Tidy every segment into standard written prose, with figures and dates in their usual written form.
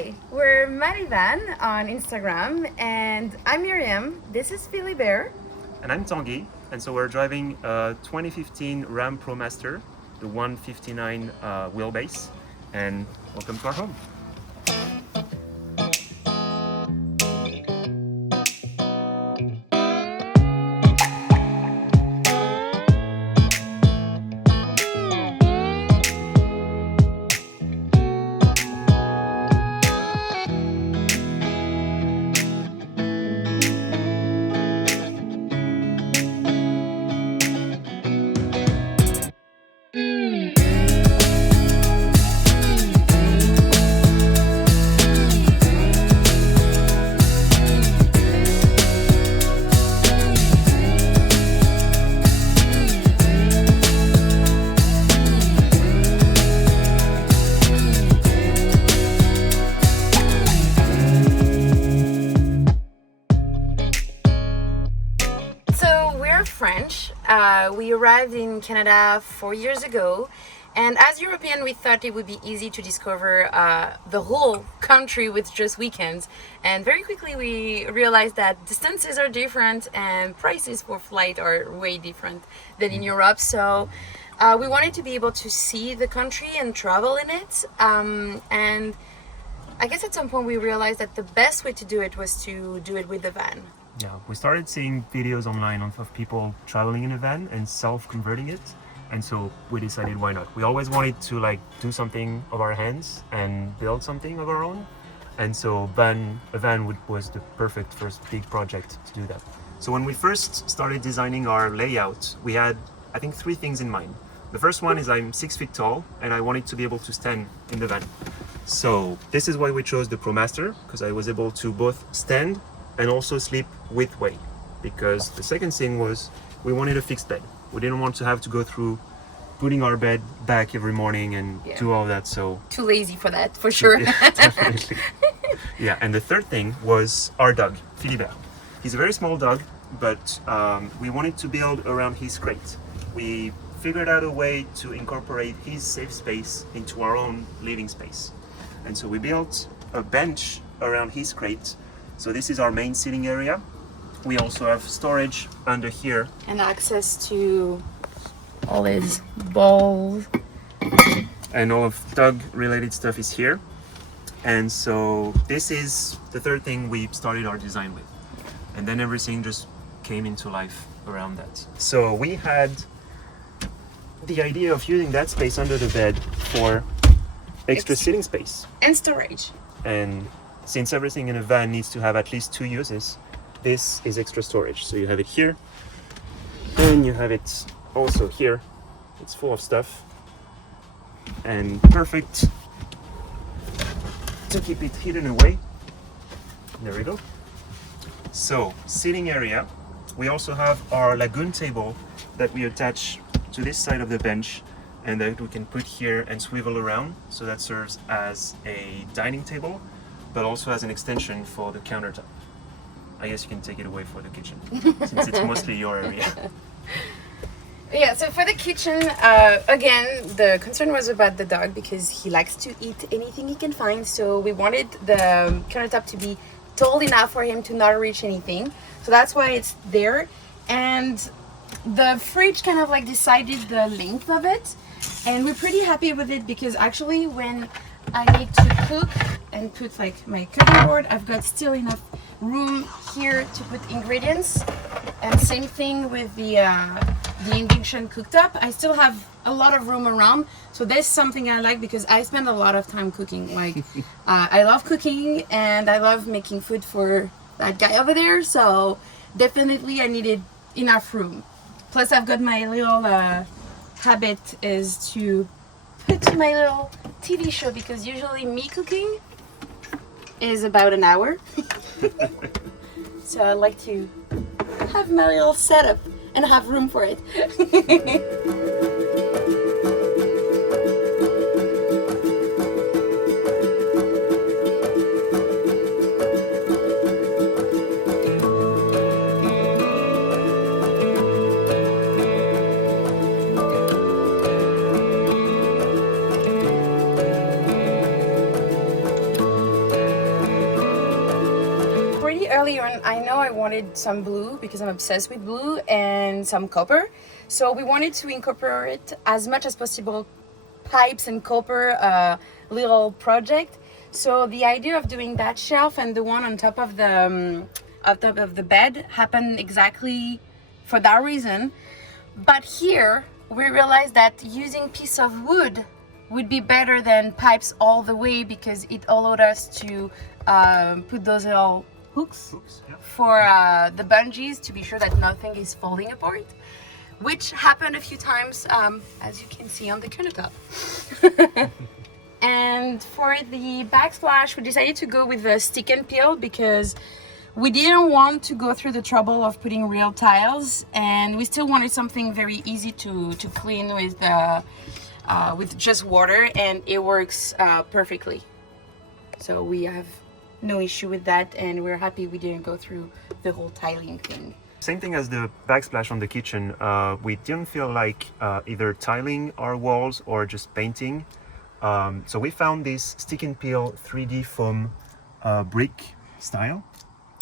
Hi, we're Maddie Van on Instagram, and I'm Miriam. This is Philly Bear. And I'm Tanguy, and so we're driving a 2015 Ram ProMaster, the 159 wheelbase, and welcome to our home. French. We arrived in Canada 4 years ago, and as European we thought it would be easy to discover the whole country with just weekends, and very quickly we realized that distances are different and prices for flight are way different than in Europe. So we wanted to be able to see the country and travel in it, and I guess at some point we realized that the best way to do it was to do it with the van. Yeah, we started seeing videos online of people traveling in a van and self-converting it, and so we decided why not. We always wanted to do something of our hands and build something of our own, and so a van was the perfect first big project to do that. So when we first started designing our layout, we had, I think, 3 things in mind. The first one is I'm 6 feet tall and I wanted to be able to stand in the van. So this is why we chose the ProMaster, because I was able to both stand and also sleep with weight, because the second thing was we wanted a fixed bed. We didn't want to have to go through putting our bed back every morning and do all that. So too lazy for that, for sure. Yeah, definitely. Yeah, and the third thing was our dog, Philibert. He's a very small dog, but we wanted to build around his crate. We figured out a way to incorporate his safe space into our own living space. And so we built a bench around his crate. So this is our main sitting area. We also have storage under here. And access to all his balls. And all of dog related stuff is here. And so this is the third thing we started our design with. And then everything just came into life around that. So we had the idea of using that space under the bed for extra sitting space. And storage. And since everything in a van needs to have at least 2 uses, this is extra storage. So you have it here, and you have it also here. It's full of stuff, and perfect to keep it hidden away. There we go. So, sitting area. We also have our lagoon table that we attach to this side of the bench, and that we can put here and swivel around. So that serves as a dining table, but also as an extension for the countertop. I guess you can take it away for the kitchen, since it's mostly your area. Yeah, so for the kitchen, again, the concern was about the dog because he likes to eat anything he can find. So we wanted the countertop to be tall enough for him to not reach anything. So that's why it's there. And the fridge kind of decided the length of it. And we're pretty happy with it because actually when I need to cook and put my cutting board, I've got still enough room here to put ingredients. And same thing with the induction cooktop. I still have a lot of room around, so that's something I like because I spend a lot of time cooking. I love cooking and I love making food for that guy over there, so definitely I needed enough room. Plus I've got my little habit is to put my little TV show, because usually me cooking is about an hour. So I like to have my little setup and have room for it. early on, I know I wanted some blue because I'm obsessed with blue and some copper. So we wanted to incorporate as much as possible pipes and copper little project. So the idea of doing that shelf and the one on top of the bed happened exactly for that reason. But here we realized that using piece of wood would be better than pipes all the way, because it allowed us to put those little hooks Yeah. for the bungees to be sure that nothing is falling apart, which happened a few times, as you can see on the countertop. And for the backsplash, we decided to go with the stick and peel because we didn't want to go through the trouble of putting real tiles, and we still wanted something very easy to clean with just water, and it works perfectly. So we have no issue with that, and we're happy we didn't go through the whole tiling thing. Same thing as the backsplash on the kitchen. We didn't feel like either tiling our walls or just painting. So we found this stick and peel 3D foam brick style,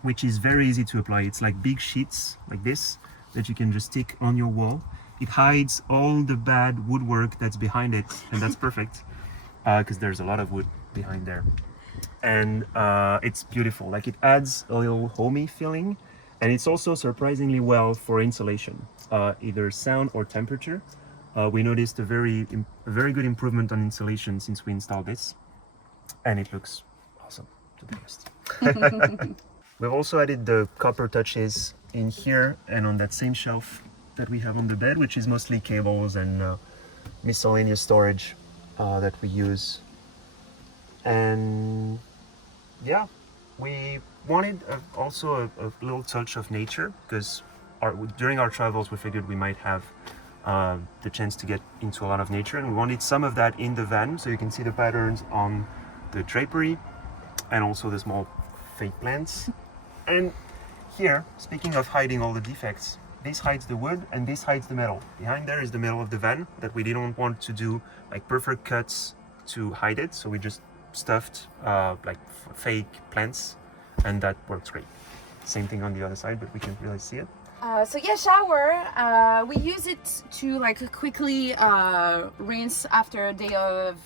which is very easy to apply. It's like big sheets like this that you can just stick on your wall. It hides all the bad woodwork that's behind it, and that's perfect because there's a lot of wood behind there. And it's beautiful. Like, it adds a little homey feeling, and it's also surprisingly well for insulation, either sound or temperature. We noticed a very good improvement on insulation since we installed this, and it looks awesome, to be honest. We've also added the copper touches in here and on that same shelf that we have on the bed, which is mostly cables and miscellaneous storage that we use. And yeah, we wanted also a little touch of nature, because during our travels we figured we might have the chance to get into a lot of nature, and we wanted some of that in the van. So you can see the patterns on the drapery and also the small fake plants. And here, speaking of hiding all the defects, this hides the wood and this hides the metal. Behind there is the metal of the van that we didn't want to do like perfect cuts to hide it, so we just stuffed like fake plants, and that works great. Same thing on the other side, but we can't really see it. So yeah, shower. We use it to like quickly rinse after a day of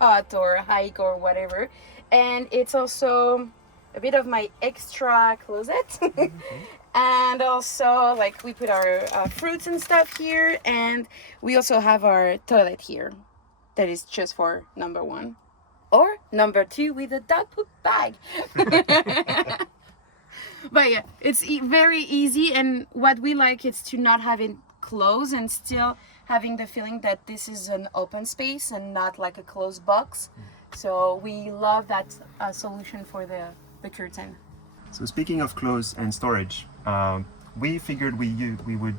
hot or hike or whatever, and it's also a bit of my extra closet. Mm-hmm. And also, like, we put our fruits and stuff here, and we also have our toilet here that is just for number one or number two with a dog poop bag. But yeah, it's very easy, and what we like is to not have it closed and still having the feeling that this is an open space and not like a closed box. So we love that solution for the curtain. So speaking of clothes and storage, we figured we would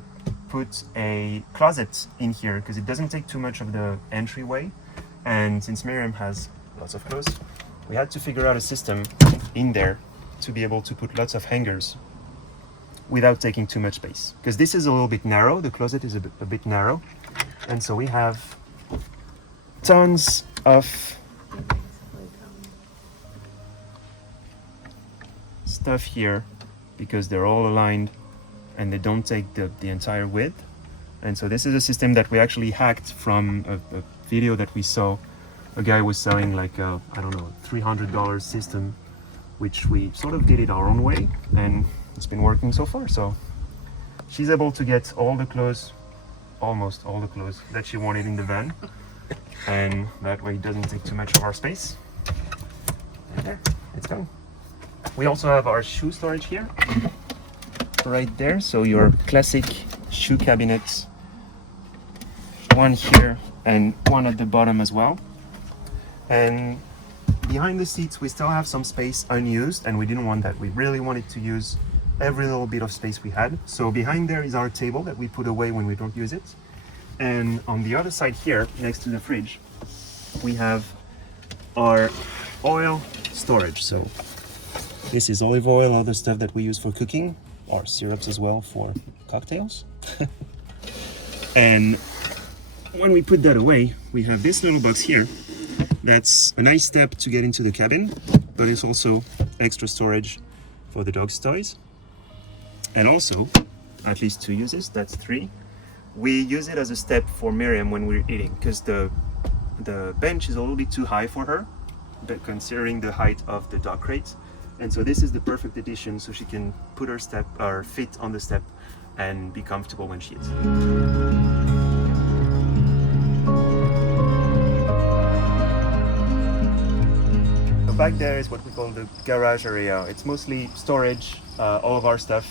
put a closet in here because it doesn't take too much of the entryway, and since Miriam has lots of clothes, we had to figure out a system in there to be able to put lots of hangers without taking too much space, because this is a little bit narrow. The closet is a bit narrow, and so we have tons of stuff here because they're all aligned and they don't take the entire width. And so this is a system that we actually hacked from a video that we saw. A guy was selling like a, I don't know, $300 system, which we sort of did it our own way, and it's been working so far. So she's able to get all the clothes, almost all the clothes that she wanted in the van, and that way it doesn't take too much of our space. And there, it's gone. We also have our shoe storage here, right there. So your classic shoe cabinets, one here and one at the bottom as well. And behind the seats we still have some space unused, and we didn't want that. We really wanted to use every little bit of space we had. So behind there is our table that we put away when we don't use it. And on the other side here, next to the fridge, we have our oil storage. So this is olive oil, other stuff that we use for cooking, or syrups as well for cocktails. And when we put that away, we have this little box here. That's a nice step to get into the cabin, but it's also extra storage for the dog's toys. And also, at least 2 uses, that's 3. We use it as a step for Miriam when we're eating, because the bench is a little bit too high for her, but considering the height of the dog crate. And so this is the perfect addition, so she can put her feet on the step and be comfortable when she eats. So back there is what we call the garage area. It's mostly storage, all of our stuff,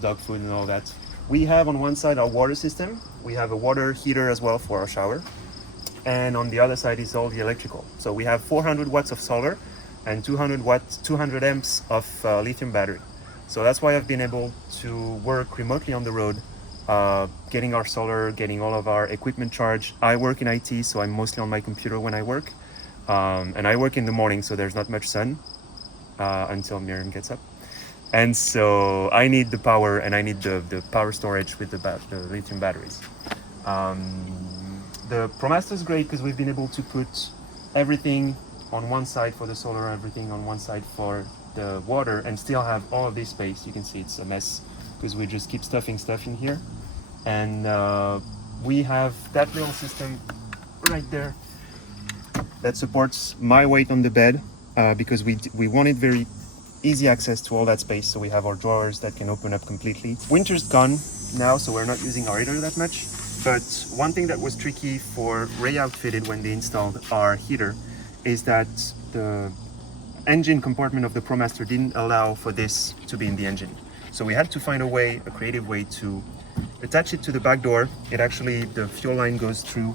dog food and all that. We have on one side our water system. We have a water heater as well for our shower. And on the other side is all the electrical. So we have 400 watts of solar and 200 amps of lithium battery. So that's why I've been able to work remotely on the road, getting our solar, getting all of our equipment charged. I work in IT, so I'm mostly on my computer when I work. And I work in the morning, so there's not much sun until Miriam gets up. And so I need the power, and I need the power storage with the lithium batteries. The ProMaster is great because we've been able to put everything on one side for the solar, everything on one side for the water, and still have all of this space. You can see it's a mess because we just keep stuffing stuff in here. And we have that little system right there that supports my weight on the bed because we wanted very easy access to all that space. So we have our drawers that can open up completely. Winter's gone now, so we're not using our heater that much. But one thing that was tricky for Ray Outfitted when they installed our heater is that the engine compartment of the ProMaster didn't allow for this to be in the engine. So we had to find a creative way to attach it to the back door. The fuel line goes through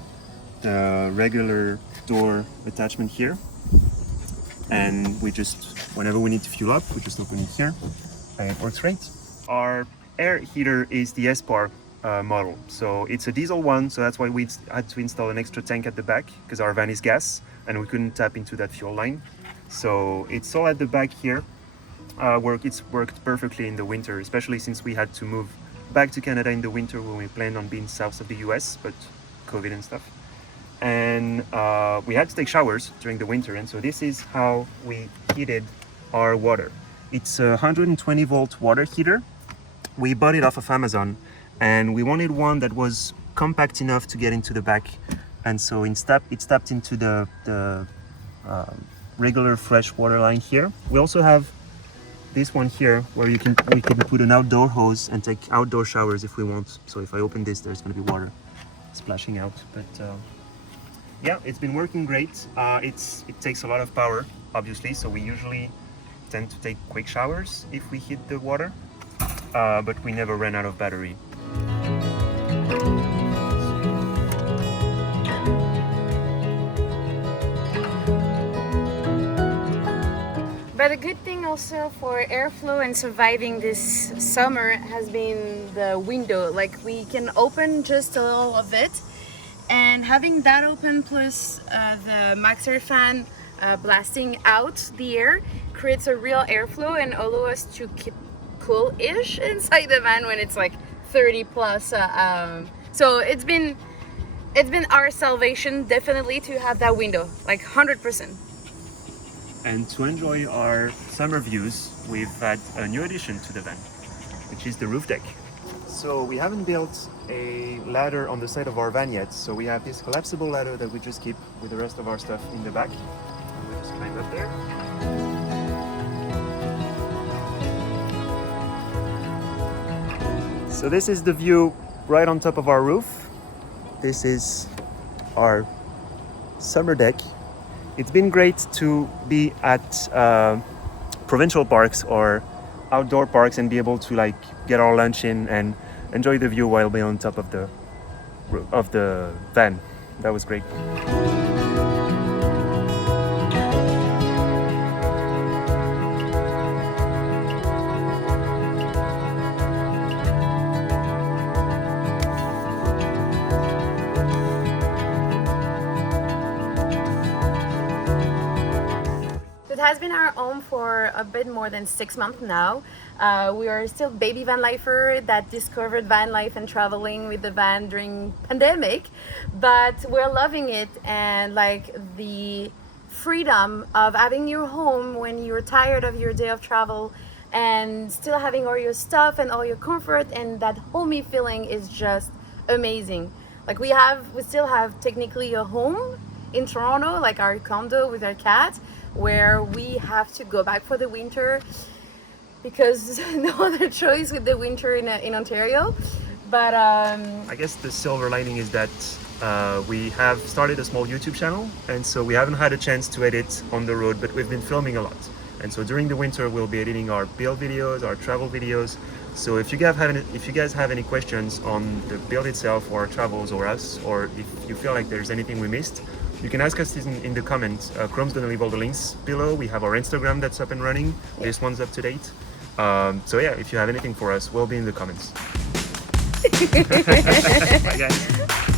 the regular door attachment here. And we just, whenever we need to fuel up, we just open it here and it works great. Our air heater is the S-Par model. So it's a diesel one, so that's why we had to install an extra tank at the back because our van is gas and we couldn't tap into that fuel line. So it's all at the back here. It's worked perfectly in the winter, especially since we had to move back to Canada in the winter when we planned on being south of the US, but COVID and stuff. And we had to take showers during the winter, and so this is how we heated our water. It's a 120 volt water heater. We bought it off of Amazon, and we wanted one that was compact enough to get into the back, and so it's tapped into the regular fresh water line here. We also have this one here where we can put an outdoor hose and take outdoor showers if we want. So if I open this, there's going to be water splashing out. But yeah, it's been working great. It takes a lot of power, obviously, so we usually tend to take quick showers if we hit the water, but we never ran out of battery. But a good thing also for airflow and surviving this summer has been the window. Like, we can open just a little of it, and having that open plus the Maxer fan blasting out the air creates a real airflow and allow us to keep cool-ish inside the van when it's like 30 plus. So it's been our salvation, definitely, to have that window, like 100%. And to enjoy our summer views, we've had a new addition to the van, which is the roof deck. So we haven't built a ladder on the side of our van yet, so we have this collapsible ladder that we just keep with the rest of our stuff in the back. And we just climb up there. So this is the view right on top of our roof. This is our summer deck. It's been great to be at provincial parks or outdoor parks and be able to like get our lunch in and enjoy the view while being on top of the van. That was great. It has been our home for a bit more than 6 months now. We are still baby van lifer that discovered van life and traveling with the van during pandemic, but we're loving it, and like the freedom of having your home when you're tired of your day of travel and still having all your stuff and all your comfort, and that homey feeling is just amazing. Like we still have technically a home in Toronto, like our condo with our cat, where we have to go back for the winter because no other choice with the winter in Ontario. But I guess the silver lining is that we have started a small YouTube channel, and so we haven't had a chance to edit on the road, but we've been filming a lot. And so during the winter, we'll be editing our build videos, our travel videos. So if you guys have any questions on the build itself or our travels or us, or if you feel like there's anything we missed, you can ask us in the comments. Chrome's gonna leave all the links below. We have our Instagram that's up and running. This one's up to date. So yeah, if you have anything for us, we'll be in the comments. Bye guys.